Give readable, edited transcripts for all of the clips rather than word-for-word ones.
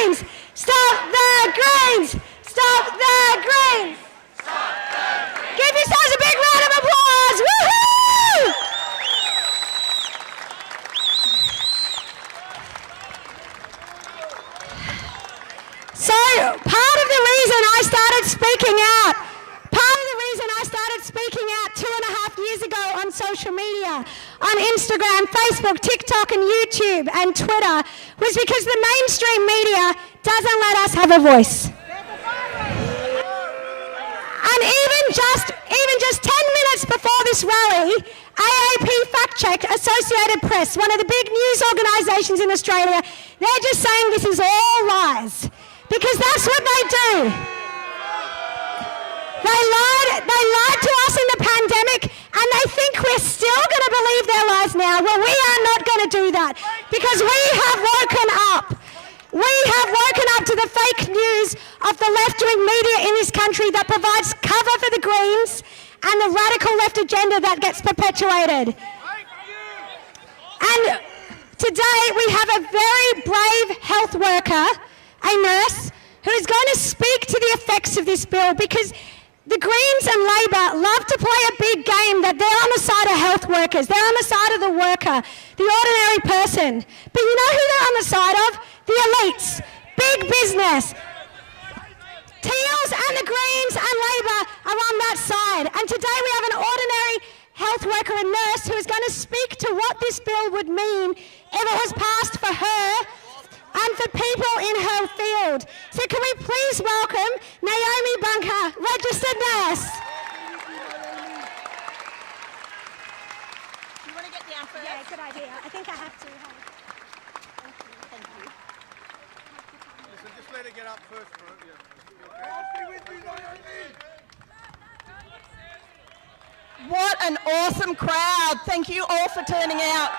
Greens! Stop the Greens! Stop the Greens! Give yourselves a big round of applause! Woohoo! So, part of the reason I started speaking out 2.5 years ago on social media, on Instagram, Facebook, TikTok and YouTube and Twitter, was because the mainstream media doesn't let us have a voice. And even just 10 minutes before this rally, AAP Fact Check, Associated Press, one of the big news organisations in Australia, they're just saying this is all lies. Because that's what they do. They lied to us in the pandemic, and they think we're still going to believe their lies now. Well, we are not going to do that, because we have woken up. We have woken up to the fake news of the left-wing media in this country that provides cover for the Greens and the radical left agenda that gets perpetuated. And today we have a very brave health worker, a nurse, who is going to speak to the effects of this bill, because the Greens and Labor love to play a big game that they're on the side of health workers, they're on the side of the worker, the ordinary person. But you know who they're on the side of? The elites, big business. Teals and the Greens and Labor are on that side. And today we have an ordinary health worker and nurse who is going to speak to what this bill would mean if it was passed for her and for people in her field. So can we please welcome Naomi Bunker, registered nurse. You want to get down first? Yeah, good idea. I think I have to. Thank you. Listen, just let her get up first, bro. Yeah. Okay. With me, Naomi. What an awesome crowd. Thank you all for turning out.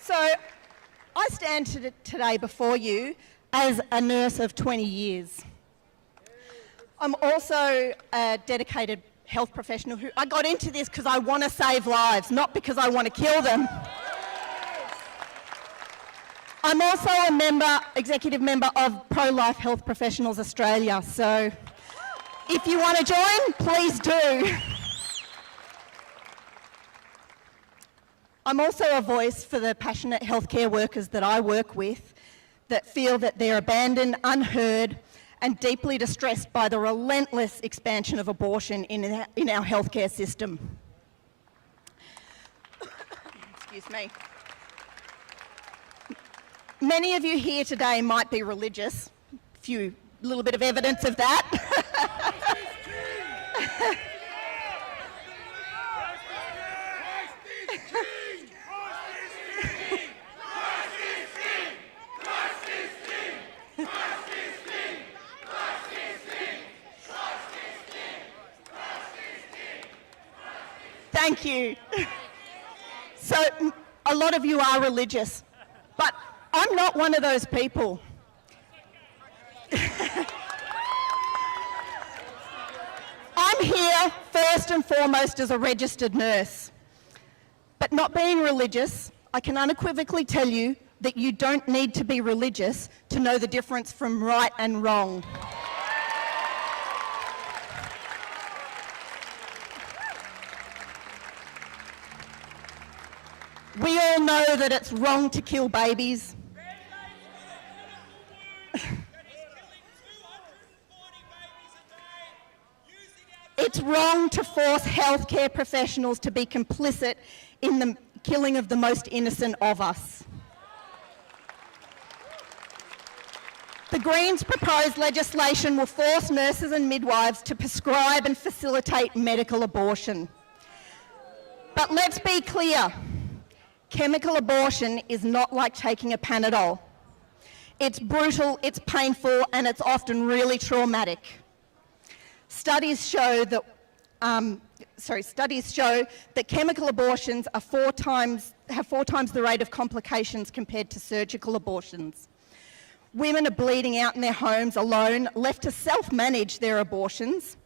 So, I stand today before you as a nurse of 20 years. I'm also a dedicated health professional who I got into this because I want to save lives, not because I want to kill them. I'm also a executive member of Pro-Life Health Professionals Australia, so if you want to join, please do. I'm also a voice for the passionate healthcare workers that I work with that feel that they're abandoned, unheard, and deeply distressed by the relentless expansion of abortion in our healthcare system. Excuse me. Many of you here today might be religious, little bit of evidence of that. Thank you. So, a lot of you are religious, but I'm not one of those people. I'm here first and foremost as a registered nurse. But not being religious, I can unequivocally tell you that you don't need to be religious to know the difference from right and wrong. We all know that it's wrong to kill babies. It's wrong to force healthcare professionals to be complicit in the killing of the most innocent of us. The Greens' proposed legislation will force nurses and midwives to prescribe and facilitate medical abortion. But let's be clear. Chemical abortion is not like taking a Panadol. It's brutal, it's painful, and it's often really traumatic. Studies show that chemical abortions are have four times the rate of complications compared to surgical abortions. Women are bleeding out in their homes alone, left to self-manage their abortions,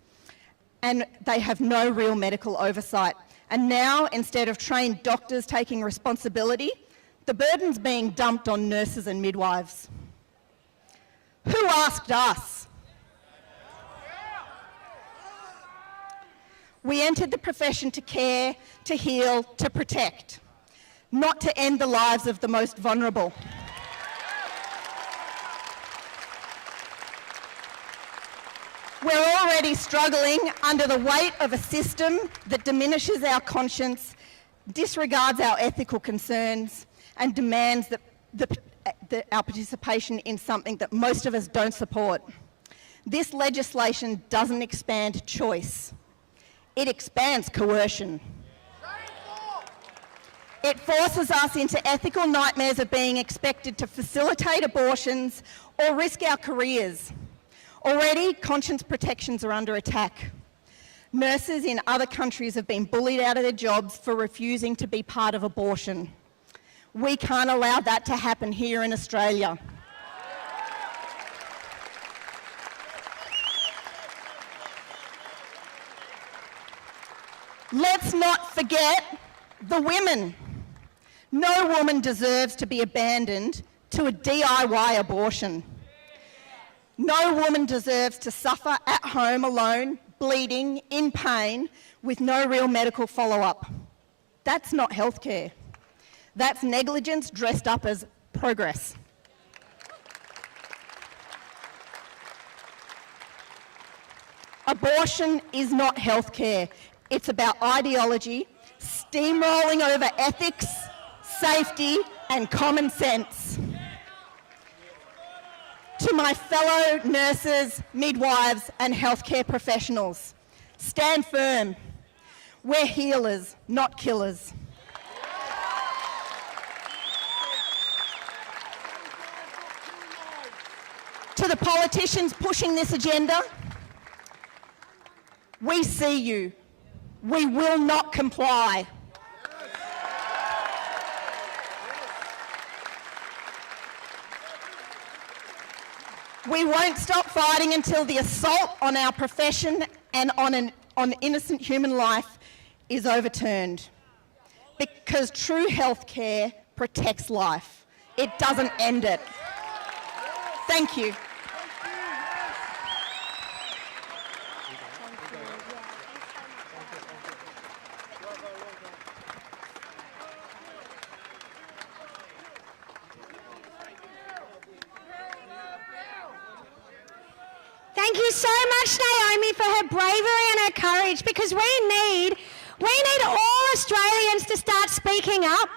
and they have no real medical oversight. And now, instead of trained doctors taking responsibility, the burden's being dumped on nurses and midwives. Who asked us? We entered the profession to care, to heal, to protect, not to end the lives of the most vulnerable. We're already struggling under the weight of a system that diminishes our conscience, disregards our ethical concerns, and demands our participation in something that most of us don't support. This legislation doesn't expand choice. It expands coercion. It forces us into ethical nightmares of being expected to facilitate abortions or risk our careers. Already, conscience protections are under attack. Nurses in other countries have been bullied out of their jobs for refusing to be part of abortion. We can't allow that to happen here in Australia. Let's not forget the women. No woman deserves to be abandoned to a DIY abortion. No woman deserves to suffer at home alone, bleeding, in pain, with no real medical follow-up. That's not healthcare. That's negligence dressed up as progress. Abortion is not healthcare. It's about ideology, steamrolling over ethics, safety, and common sense. To my fellow nurses, midwives, and healthcare professionals, stand firm. We're healers, not killers. To the politicians pushing this agenda, we see you. We will not comply. We won't stop fighting until the assault on our profession and on innocent human life is overturned. Because true health care protects life. It doesn't end it. Thank you. Thank you so much, Naomi, for her bravery and her courage, because we need all Australians to start speaking up,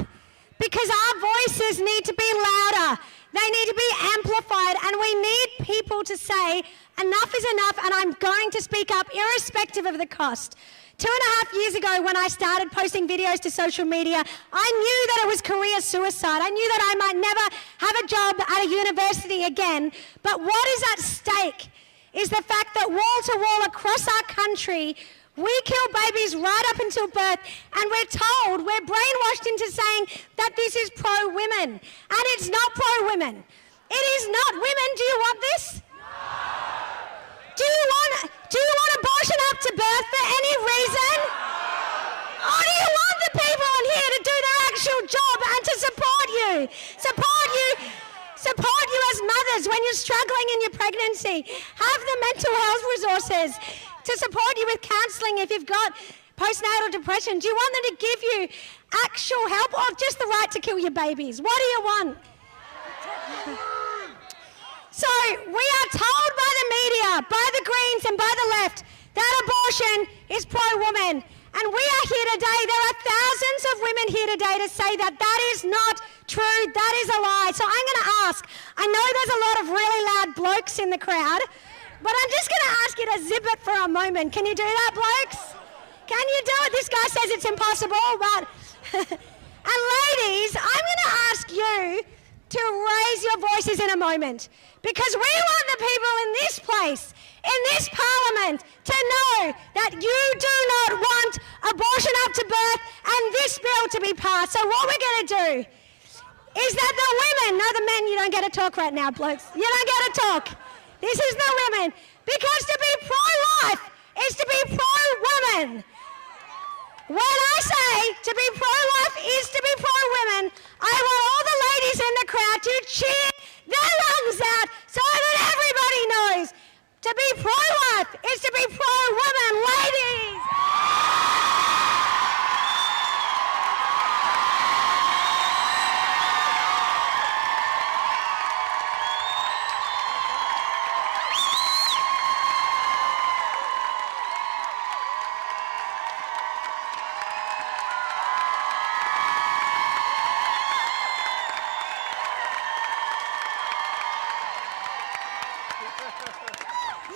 because our voices need to be louder. They need to be amplified, and we need people to say, enough is enough, and I'm going to speak up irrespective of the cost. 2.5 years ago, when I started posting videos to social media, I knew that it was career suicide. I knew that I might never have a job at a university again. But what is at stake is the fact that wall to wall across our country, we kill babies right up until birth, and we're brainwashed into saying that this is pro-women. And it's not pro-women. It is not. Women, do you want this? No. Do you want abortion up to birth for any reason? Or do you want the people in here to do their actual job and to support you? Support you as mothers when you're struggling in your pregnancy. Have the mental health resources to support you with counselling if you've got postnatal depression. Do you want them to give you actual help, or just the right to kill your babies? What do you want? So we are told by the media, by the Greens and by the left, that abortion is pro-woman. And we are here today, there are thousands of women here today to say that that is not true, that is a lie. So I'm going to ask, I know there's a lot of really loud blokes in the crowd, but I'm just going to ask you to zip it for a moment. Can you do that, blokes? Can you do it? This guy says it's impossible, but... And ladies, I'm going to ask you to raise your voices in a moment, because we want the people in this place, in this parliament, to know that you do not want abortion up to birth and this bill to be passed. So what we're going to do is that the women, no, the men, you don't get to talk right now, blokes. You don't get to talk. This is the women. Because to be pro-life is to be pro-women. When I say to be pro-life is to be pro-women, I want all the ladies in the crowd to cheer their lungs out so that everybody knows to be pro-life is to be pro-women. Ladies!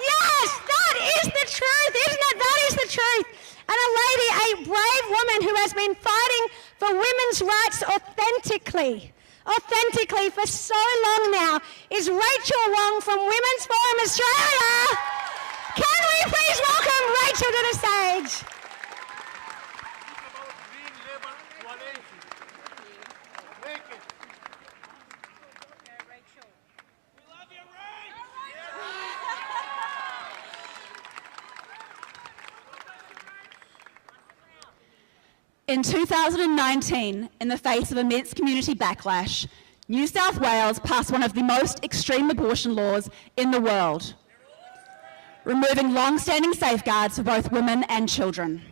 Yes, that is the truth, isn't it? That is the truth. And a lady, a brave woman who has been fighting for women's rights authentically for so long now is Rachel Wong from Women's Forum Australia. Can we please welcome Rachel to the stage? Green label equality. Make it. In 2019, in the face of immense community backlash, New South Wales passed one of the most extreme abortion laws in the world, removing long-standing safeguards for both women and children.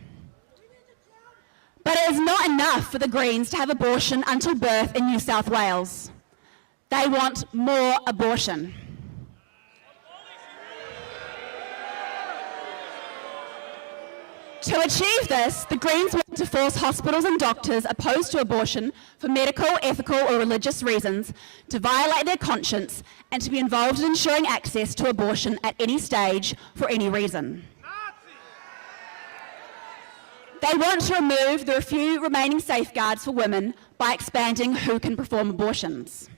But it is not enough for the Greens to have abortion until birth in New South Wales. They want more abortion. To achieve this, the Greens want to force hospitals and doctors opposed to abortion for medical, ethical or religious reasons to violate their conscience and to be involved in ensuring access to abortion at any stage for any reason. They want to remove the few remaining safeguards for women by expanding who can perform abortions.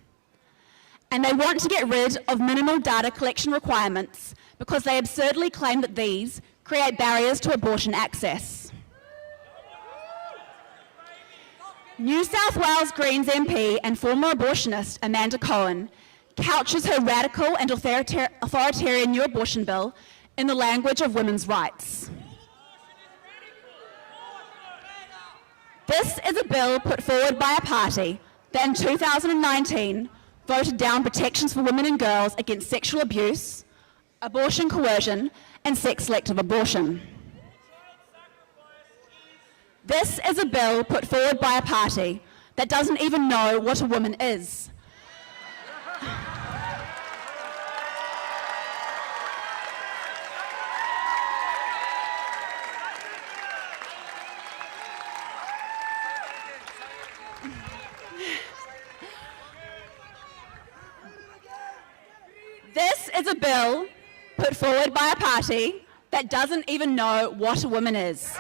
And they want to get rid of minimal data collection requirements because they absurdly claim that these create barriers to abortion access. New South Wales Greens MP and former abortionist Amanda Cohen couches her radical and authoritarian new abortion bill in the language of women's rights. This is a bill put forward by a party that in 2019 voted down protections for women and girls against sexual abuse, abortion coercion, and sex-selective abortion. This is a bill put forward by a party that doesn't even know what a woman is. This is a bill put forward by a party that doesn't even know what a woman is.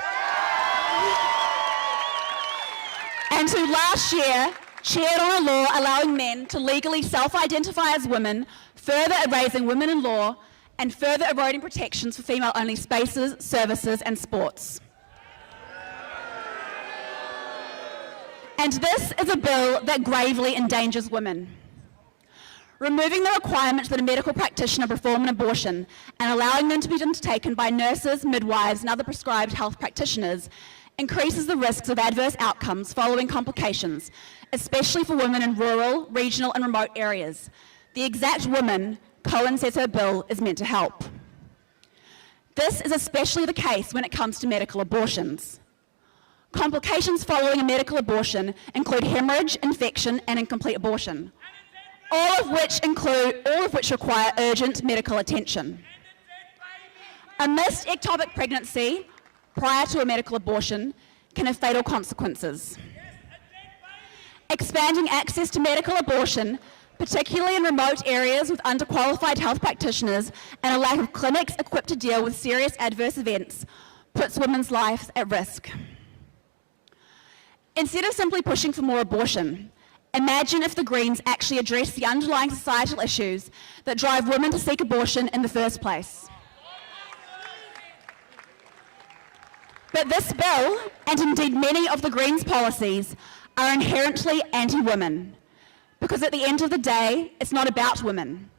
And who last year chaired on a law allowing men to legally self-identify as women, further erasing women in law and further eroding protections for female-only spaces, services and sports. And this is a bill that gravely endangers women. Removing the requirement that a medical practitioner perform an abortion and allowing them to be undertaken by nurses, midwives and other prescribed health practitioners increases the risks of adverse outcomes following complications, especially for women in rural, regional and remote areas. The exact woman Cohen says her bill is meant to help. This is especially the case when it comes to medical abortions. Complications following a medical abortion include hemorrhage, infection and incomplete abortion. All of which require urgent medical attention. A missed ectopic pregnancy prior to a medical abortion can have fatal consequences. Expanding access to medical abortion, particularly in remote areas with underqualified health practitioners and a lack of clinics equipped to deal with serious adverse events, puts women's lives at risk. Instead of simply pushing for more abortion, imagine if the Greens actually address the underlying societal issues that drive women to seek abortion in the first place. But this bill, and indeed many of the Greens' policies, are inherently anti-women, because at the end of the day, it's not about women.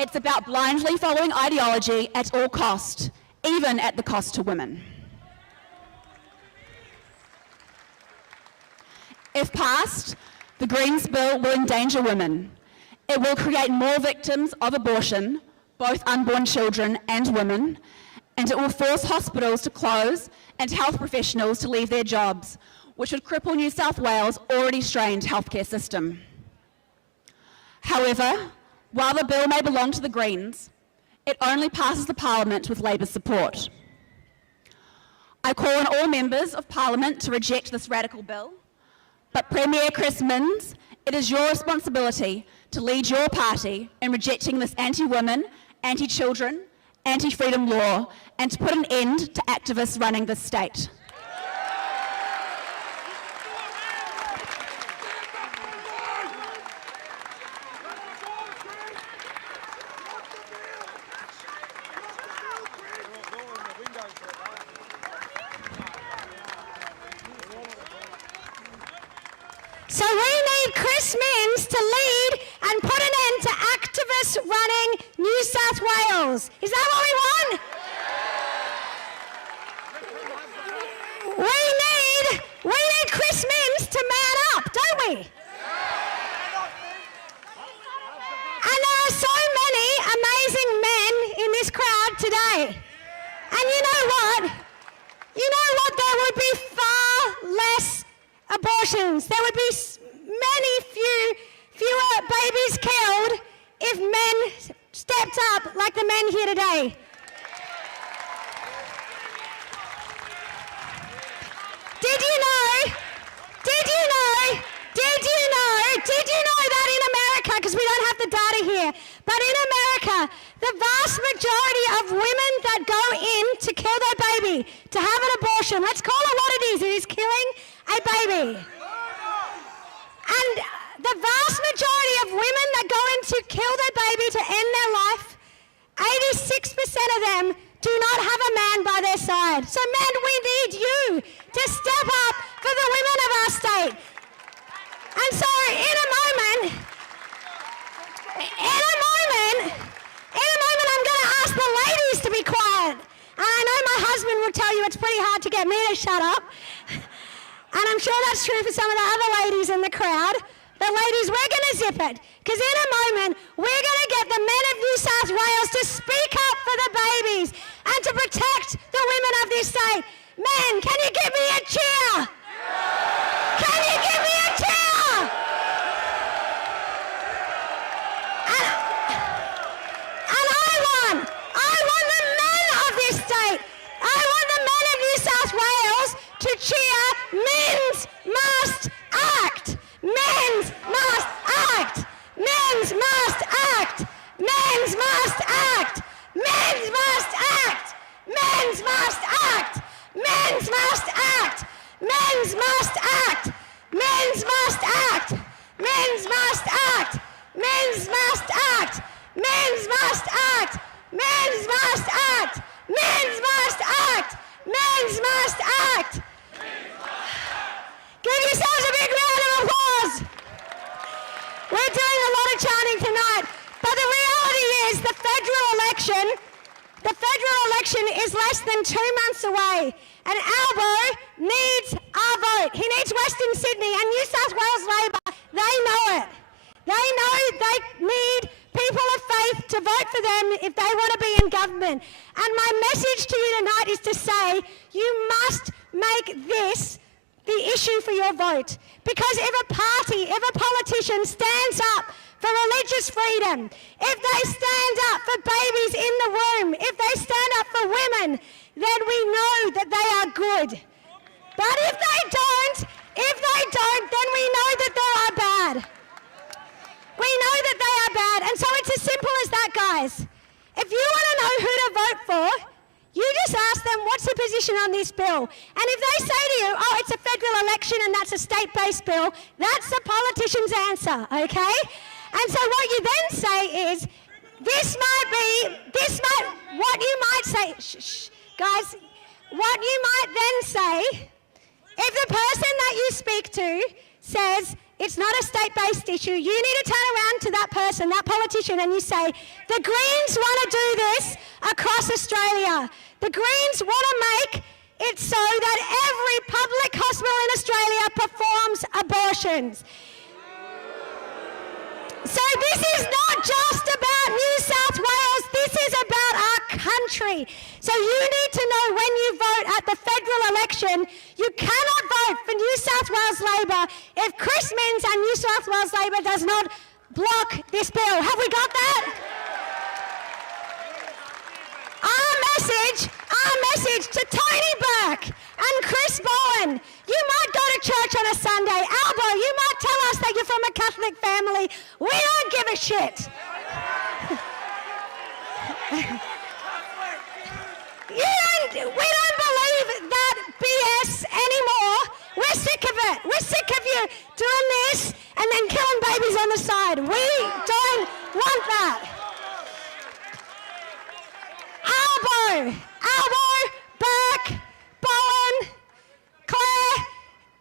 It's about blindly following ideology at all cost, even at the cost to women. If passed, the Greens bill will endanger women. It will create more victims of abortion, both unborn children and women, and it will force hospitals to close and health professionals to leave their jobs, which would cripple New South Wales' already strained healthcare system. However, while the bill may belong to the Greens, it only passes the Parliament with Labour's support. I call on all members of Parliament to reject this radical bill, but Premier Chris Minns, it is your responsibility to lead your party in rejecting this anti-women, anti-children, anti-freedom law, and to put an end to activists running this state. So we need Chris Minns to lead and put an end to activists running New South Wales. Is that what we want? We need Chris Minns to man up, don't we? And there are so many amazing men in this crowd today. And you know what? You know what? There would be far less abortions. There would be fewer babies killed if men stepped up like the men here today. Did you know that in America, because we don't have the data here, but in America, the vast majority of women that go in to kill their baby, to have an abortion, let's call it what it is killing a baby. And the vast majority of women that go in to kill their baby to end their life, 86% of them do not have a man by their side. So men, we need you to step up for the women of our state. And so in a moment, I'm going to ask the ladies to be quiet. And I know my husband will tell you it's pretty hard to get me to shut up. And I'm sure that's true for some of the other ladies in the crowd. But ladies, we're going to zip it. Because in a moment, we're going to get the men of New South Wales to speak up for the babies and to protect the women of this state. Men, can you give me a cheer? Can you give me a cheer? And I want the men of this state, I want the men of New South Wales to cheer Men's Must Act. Men's Must Act. Men's Must Act. Men's Must Act. Men's Must Act. Men's Must Act. Men's Must Act. Men's Must Act. Men's Must Act. Men's Must Act. Men's Must Act. Men's Must Act. Men's Must Act. Men's Must Act. Men's Must Act. Give yourselves a big round of applause. We're doing a lot of chanting tonight, but the reality is the federal election is less than 2 months away, and Albo needs our vote. He needs Western Sydney and New South Wales Labor. They know it. They know they need people of faith to vote for them if they want to be in government. And my message to you tonight is to say, you must make this the issue for your vote. Because if a party, if a politician stands up for religious freedom, if they stand up for babies in the womb, if they stand up for women, then we know that they are good. But if they don't, then we know that they are bad. We know that they are bad. And so it's as simple as that, guys. If you want to know who to vote for, you just ask them, what's the position on this bill? And if they say to you, oh, it's a federal election and that's a state-based bill, that's the politician's answer, okay? And so what you then say is, what you might say, guys, what you might then say, if the person that you speak to says, it's not a state-based issue, you need to turn around to that person, that politician, and you say, the Greens want to do this across Australia. The Greens want to make It's so that every public hospital in Australia performs abortions. So this is not just about New South Wales, this is about our country. So you need to know when you vote at the federal election, you cannot vote for New South Wales Labor if Chris Minns and New South Wales Labor does not block this bill. Have we got that? Our message to Tony Burke and Chris Bowen. You might go to church on a Sunday. Albo, you might tell us that you're from a Catholic family. We don't give a shit. We don't believe that BS anymore. We're sick of it. We're sick of you doing this and then killing babies on the side. We don't want that. Albo, Burke, Bowen, Claire,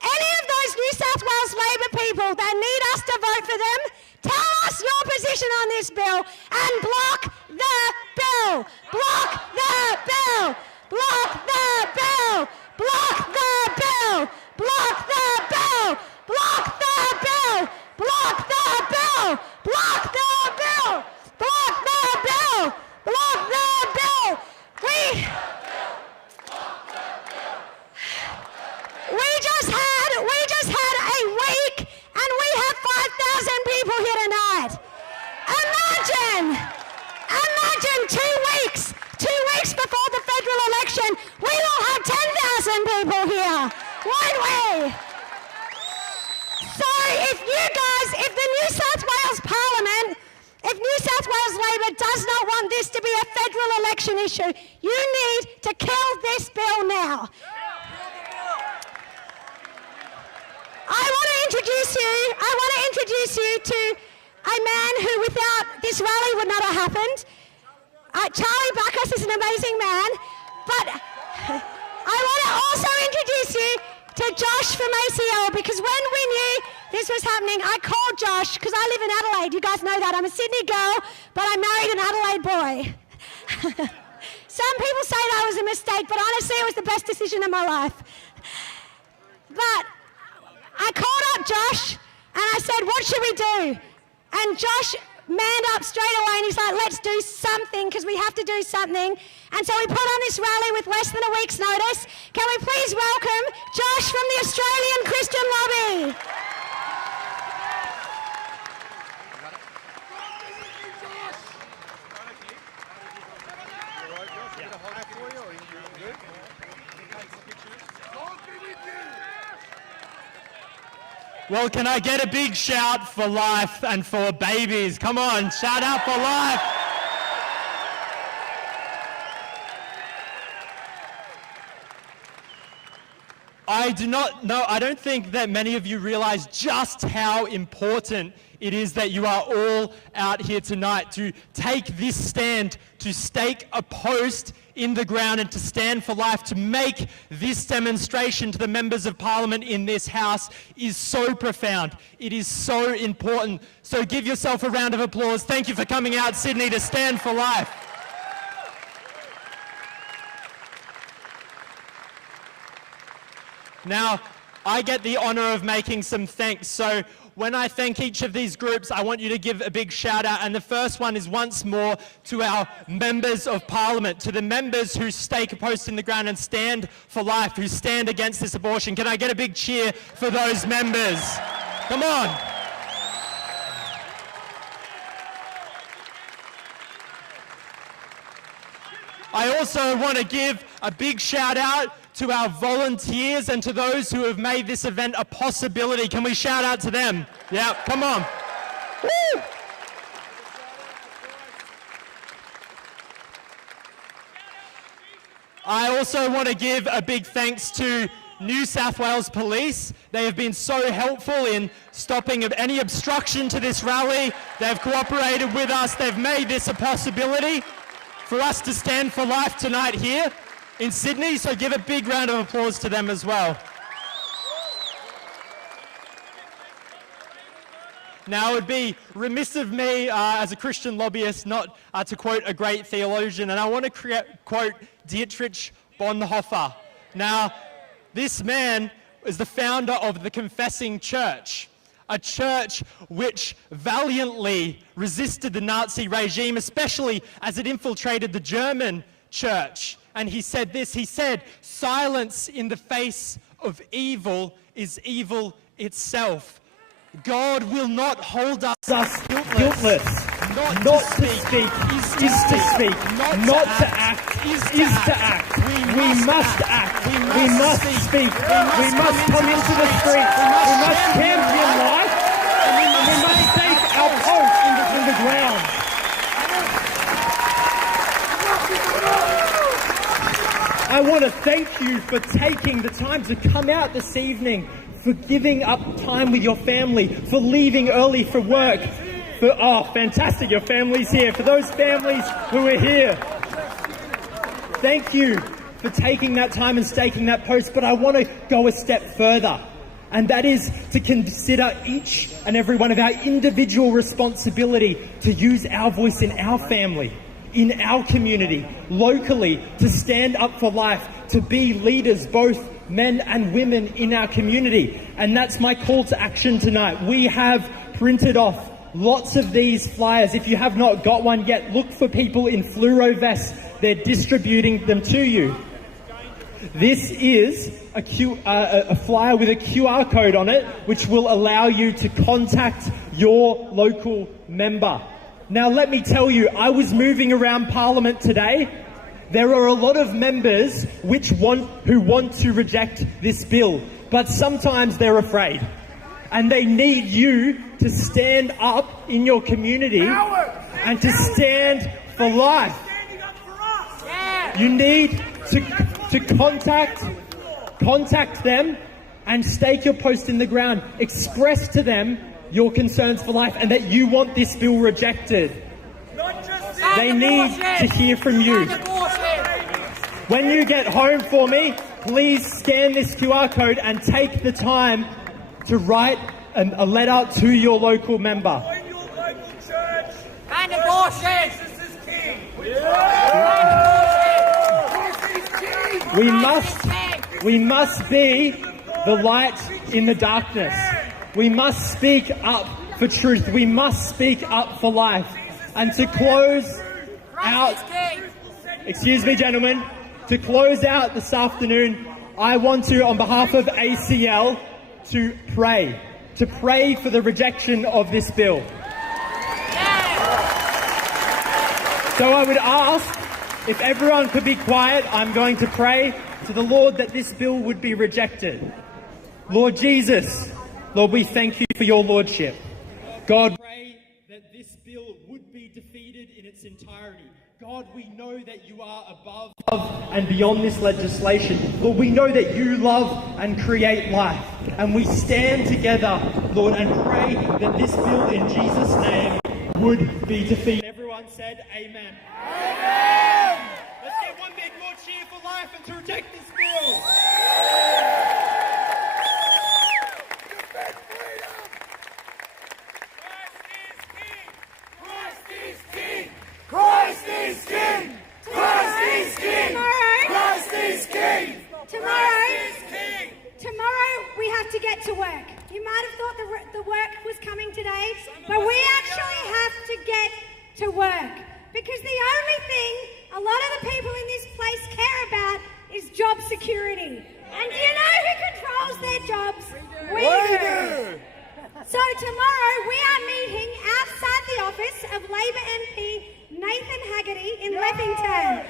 any of those New South Wales Labor people that need us to vote for them, tell us your position on this bill and block the bill. Block the bill. Block the bill. Block the bill. Block the bill. Block the bill. Block the bill. Block the bill. Block the bill. Block the bill. We just had a week and we have 5,000 people here tonight. Imagine 2 weeks before the federal election, we will have 10,000 people here, won't we? So if the New South Wales Parliament, if New South Wales Labor does not want this to be a federal election issue, you need to kill this bill now. I want to introduce you to a man who without this rally would not have happened. Charlie Bacchus is an amazing man, but I want to also introduce you to Josh from ACL, because when we knew this was happening, I called Josh, because I live in Adelaide. You guys know that. I'm a Sydney girl, but I married an Adelaide boy. Some people say that was a mistake, but honestly, it was the best decision of my life. But I called up Josh, and I said, what should we do? And Josh manned up straight away, and he's like, let's do something, because we have to do something. And so we put on this rally with less than a week's notice. Can we please welcome Josh from the Australian Christian Lobby? Well, can I get a big shout for life and for babies? Come on, shout out for life. I don't think that many of you realize just how important it is that you are all out here tonight to take this stand, to stake a post in the ground and to stand for life, to make this demonstration to the members of Parliament in this House is so profound. It is so important. So give yourself a round of applause. Thank you for coming out, Sydney, to stand for life. Now, I get the honour of making some thanks. So when I thank each of these groups, I want you to give a big shout out. And the first one is once more to our members of Parliament, to the members who stake a post in the ground and stand for life, who stand against this abortion. Can I get a big cheer for those members? Come on. I also want to give a big shout out to our volunteers and to those who have made this event a possibility. Can we shout out to them? Yeah, come on. Woo! I also want to give a big thanks to New South Wales Police. They have been so helpful in stopping any obstruction to this rally. They've cooperated with us. They've made this a possibility for us to stand for life tonight here in Sydney, so give a big round of applause to them as well. Now, it would be remiss of me as a Christian lobbyist not to quote a great theologian, and I want to quote Dietrich Bonhoeffer. Now, this man is the founder of the Confessing Church, a church which valiantly resisted the Nazi regime, especially as it infiltrated the German church. And he said this, he said, "Silence in the face of evil is evil itself." God will not hold us guiltless. Not to speak is to speak. Not to act is to act. We must act. We must speak. We must come into the streets. We must champion life. And we must stake our post in the ground. I want to thank you for taking the time to come out this evening, for giving up time with your family, for leaving early for work. Fantastic, your family's here. For those families who are here, thank you for taking that time and staking that post. But I want to go a step further, and that is to consider each and every one of our individual responsibility to use our voice in our family, in our community, locally, to stand up for life, to be leaders, both men and women in our community. And that's my call to action tonight. We have printed off lots of these flyers. If you have not got one yet, look for people in fluoro vests. They're distributing them to you. This is a flyer with a QR code on it, which will allow you to contact your local member. Now, let me tell you, I was moving around Parliament today. There are a lot of members who want to reject this bill, but sometimes they're afraid. And they need you to stand up in your community and to stand for life. You need to contact them and stake your post in the ground. Express to them your concerns for life and that you want this bill rejected. They need to hear from you. When you get home for me, please scan this QR code and take the time to write a letter to your local member. Join your local church. And abortion. Jesus is king. We must be the light in the darkness. We must speak up for truth. We must speak up for life. And to close out, excuse me, gentlemen, to close out this afternoon, I want to, on behalf of ACL, to pray for the rejection of this bill. So I would ask if everyone could be quiet. I'm going to pray to the Lord that this bill would be rejected. Lord Jesus, Lord, we thank you for your lordship. God, pray that this bill would be defeated in its entirety. God, we know that you are above and beyond this legislation. Lord, we know that you love and create life. And we stand together, Lord, and pray that this bill in Jesus' name would be defeated. Everyone said amen. Amen! Let's get one big more cheer for life and to reject this bill. Christ is king! Christ is king! Christ is king! Tomorrow we have to get to work. You might have thought the work was coming today, but we actually have to get to work. Because the only thing a lot of the people in this place care about is job security. And do you know who controls their jobs? We do. So tomorrow we are meeting outside the office of Labor MP Nathan Haggerty in Leppington.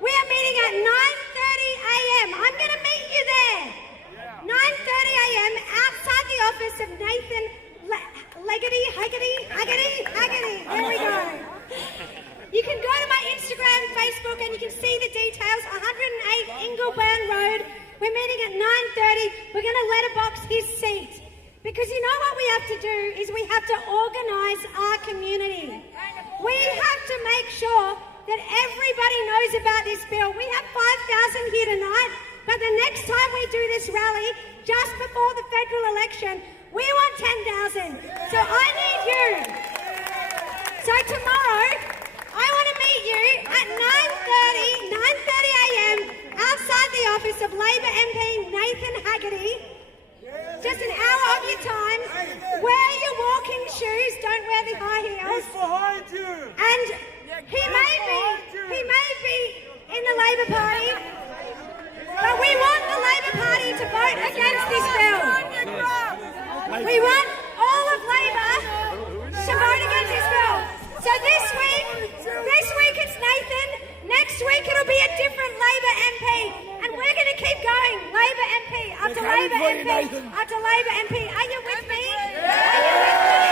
We are meeting at 9:30 a.m. I'm going to meet you there. 9:30 a.m. outside the office of Nathan Haggerty. There we go. You can go to my Instagram, Facebook, and you can see the details. 108 Ingleburn Road. We're meeting at 9:30. We're going to letterbox his seat. Because you know what we have to do is we have to organise our community. We have to make sure that everybody knows about this bill. We have 5,000 here tonight, but the next time we do this rally, just before the federal election, we want 10,000. So I need you. So tomorrow, I want to meet you at 9:30 a.m. outside outside the office of Labor MP Nathan Haggerty. Just an hour of your time. Wear your walking shoes. Don't wear the high heels. He's behind you. And he may be in the Labor Party, but we want the Labor Party to vote against this bill. We want all of Labor to vote against this bill. So this week it's Nathan. Next week it'll be a different Labor MP. And we're going to keep going. Labor MP after Labor MP after Labor MP. Are you with me? Are you with me?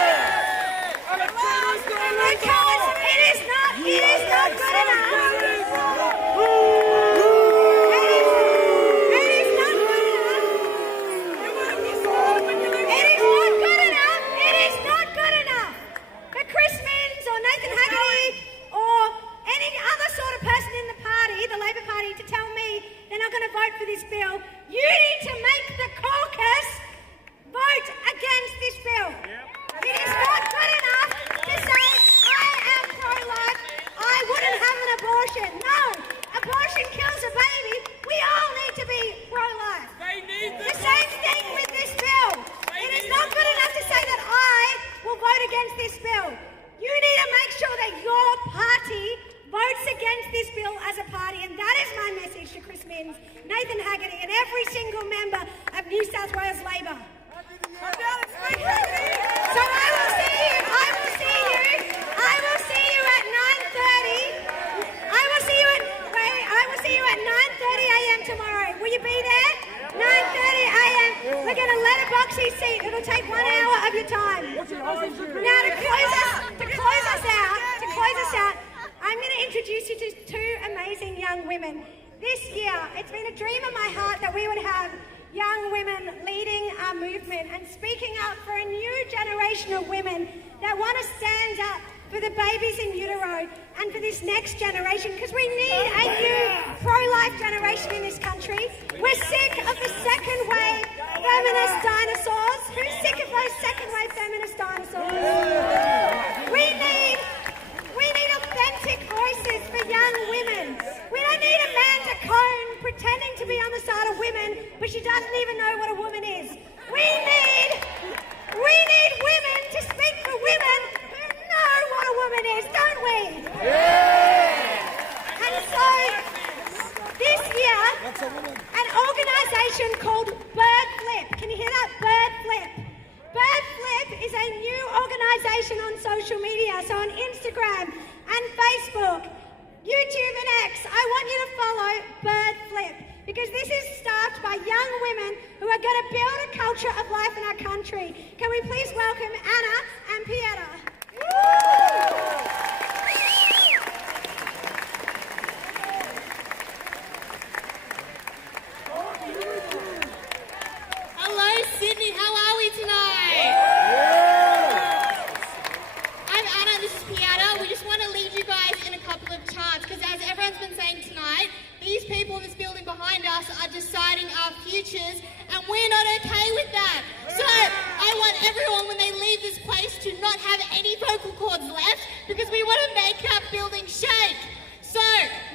Because it is not good enough. For this bill, you need to make the caucus vote against this bill. It is not good enough to say, I am pro-life, I wouldn't have an abortion. No, abortion kills a baby. We all need to be pro-life. The same thing with this bill. It is not good enough to say that I will vote against this bill. You need to make sure that your party votes against this bill as a party, and that is my message to Chris Minns, Nathan Haggerty, and every single member of New South Wales Labor. So I will see you at 9:30. I will see you at 9:30 a.m. tomorrow. Will you be there? 9:30 a.m. We're going to let a boxy seat. It'll take 1 hour of your time. Now to close us out, I'm going to introduce you to two amazing young women. This year, it's been a dream of my heart that we would have young women leading our movement and speaking up for a new generation of women that want to stand up for the babies in utero and for this next generation, because we need a new pro-life generation in this country. We're sick of the second wave feminist dinosaurs. Who's sick of those second wave feminist dinosaurs? We need authentic voices for young women. We don't need Amanda Cohn pretending to be on the side of women, but she doesn't even know what a woman is. We need women to speak for women who know what a woman is, don't we? Yeah! And so, this year, an organisation called Bird Flip, can you hear that? Bird Flip. Bird Flip is a new organisation on social media, so on Instagram and Facebook, YouTube and X. I want you to follow Bird Flip, because this is staffed by young women who are going to build a culture of life in our country. Can we please welcome Anna and Pieta? Hello Sydney, how are we tonight? I'm Anna, this is Pieta. We just want to lead you guys in a couple of charts, because as everyone's been saying tonight, these people in this building behind us are deciding our futures, and we're not okay with that. So I want everyone, when they leave this place, to not have any vocal cords left, because we want to make our building shake. So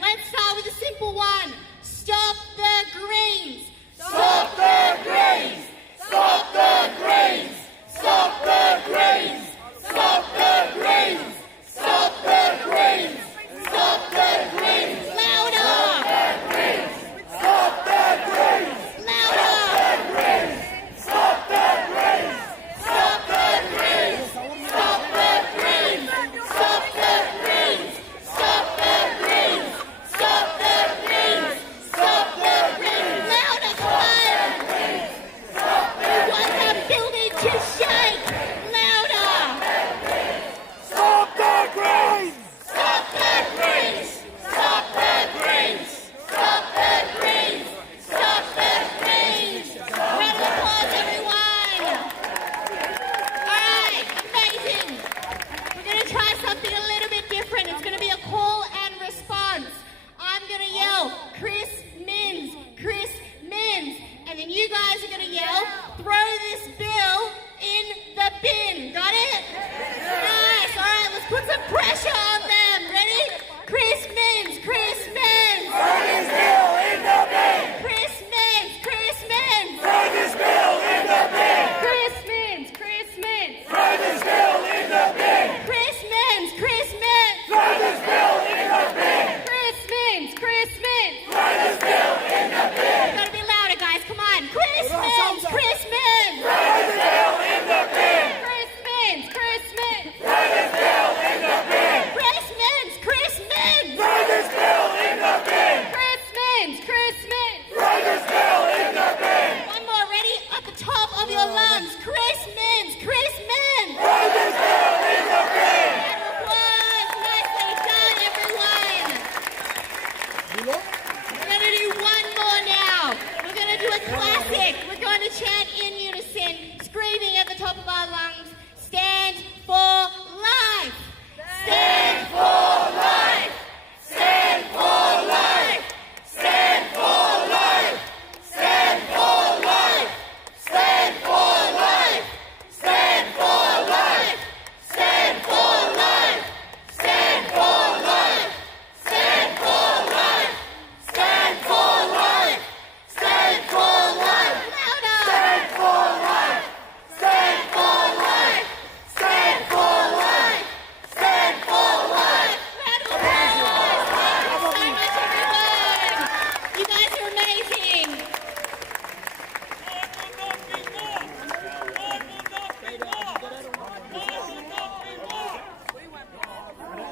let's start with a simple one. Stop the Greens. Stop the Greens! Stop the Greens! Stop the Greens! Stop the Greens! Stop the Greens! Stop the Greens! Louder! Stop the Greens! Louder! Stop the Greens! Stop the Greens! Stop the Greens! Stop the Greens! Stop the Greens! Stop the Greens! Stop the Greens! Louder, come on! We want our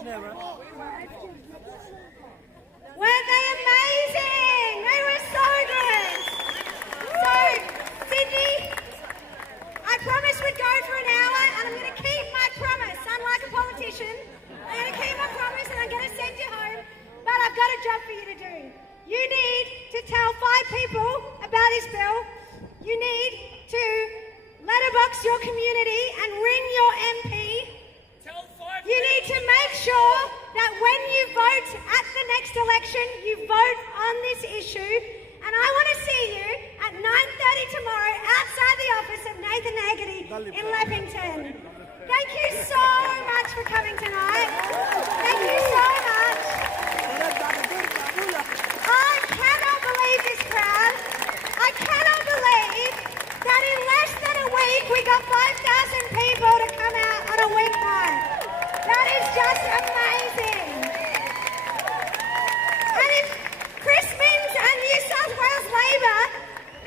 Weren't they amazing? They were so good. So, Sydney, I promised we'd go for an hour, and I'm going to keep my promise, unlike a politician. I'm going to keep my promise, and I'm going to send you home, but I've got a job for you to do. You need to tell 5 people about this bill. You need to letterbox your community and ring your MP. You need to make sure that when you vote at the next election, you vote on this issue. And I want to see you at 9:30 tomorrow outside the office of Nathan Haggerty in Leppington. Thank you so much for coming tonight. Thank you so much. I cannot believe this crowd. I cannot believe that in less than a week we got 5,000 people to come out on a weeknight. That is just amazing. And if Chris Minns and New South Wales Labor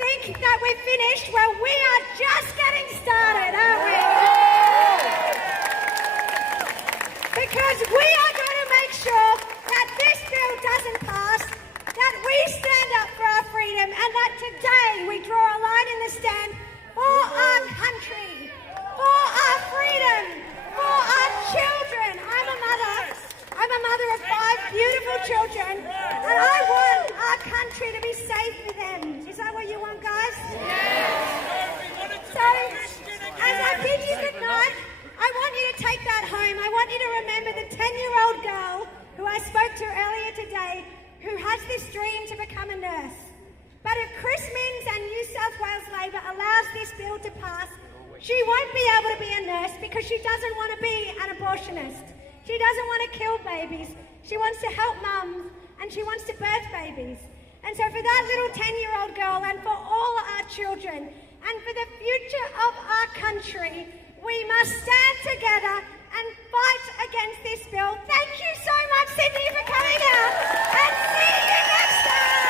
think that we're finished, well, we are just getting started, aren't we? Because we are going to make sure that this bill doesn't pass, that we stand up for our freedom, and that today we draw a line in the sand for our country, for our freedom, for our children. I'm a mother of 5 beautiful children, and I want our country to be safe for them. Is that what you want, guys? So, as I bid you goodnight, I want you to take that home. I want you to remember the 10-year-old girl who I spoke to earlier today, who has this dream to become a nurse. But if Chris Minns and New South Wales Labor allows this bill to pass, she won't be able to be a nurse because she doesn't want to be an abortionist. She doesn't want to kill babies. She wants to help mums, and she wants to birth babies. And so for that little 10-year-old girl, and for all our children, and for the future of our country, we must stand together and fight against this bill. Thank you so much, Sydney, for coming out, and see you next time!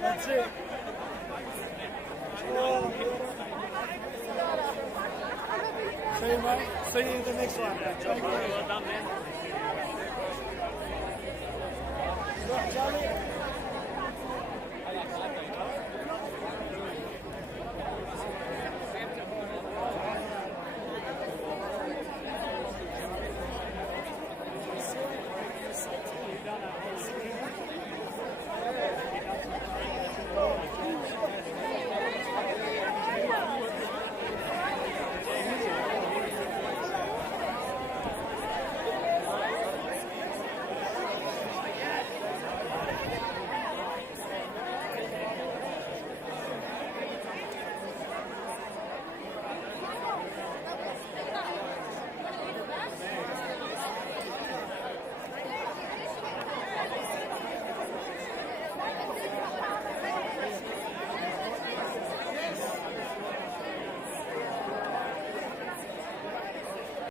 That's it. See you, mate. See you in the next one. Well done, man.